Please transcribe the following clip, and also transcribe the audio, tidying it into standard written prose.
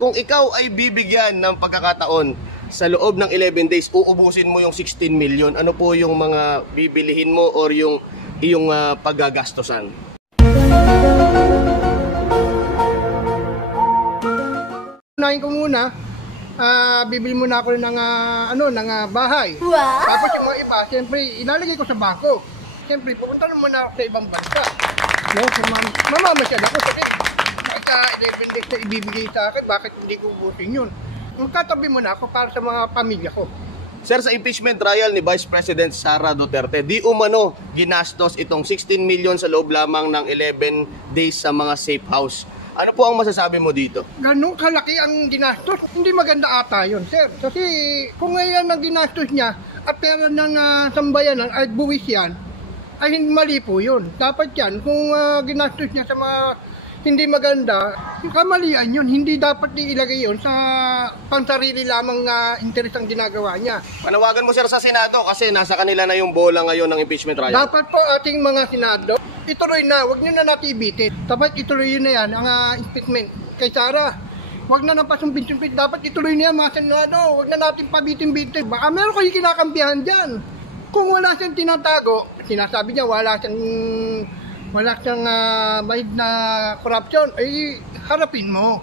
Kung ikaw ay bibigyan ng pagkakataon sa loob ng 11 days, uubusin mo yung 16 million. Ano po yung mga bibilihin mo or yung iyong paggagastosan? Unahin ko muna, bibili muna ako ng bahay. Wow! Tapos yung mga iba, siyempre, ilalagay ko sa bangko. Siyempre, pupunta naman ako sa ibang bansa. No? Mamamasyal ako kasi kahit 11 days na ibibigay sa akin, bakit hindi ko ubusin yun? Magtatabi muna ako para sa mga pamilya ko. Sir, sa impeachment trial ni Vice President Sara Duterte, di umano ginastos itong 16 million sa loob lamang ng 11 days sa mga safe house. Ano po ang masasabi mo dito? Ganun kalaki ang ginastos. Hindi maganda ata yun, sir. Kasi kung ngayon ang ginastos niya at pera ng sambayanan at buwis yan, ay hindi mali po yun. Dapat yan, kung ginastos niya sa mga hindi maganda, kamalian yun. Hindi dapat ilagay yun sa pansarili lamang interes ang ginagawa niya. Panawagan mo, sir, sa Senado kasi nasa kanila na yung bola ngayon ng impeachment trial. Dapat po ating mga Senado, ituloy na, huwag nyo na natin ibitin. Dapat ituloy na yan, ang impeachment kay Sara. Huwag na napasumpit-sumpit, dapat ituloy na yan mga Senado, huwag na natin pabitin-bitin. Baka meron kayo kinakampihan dyan. Kung wala siyang tinatago, sinasabi niya wala siyang mahid na corruption, ay harapin mo.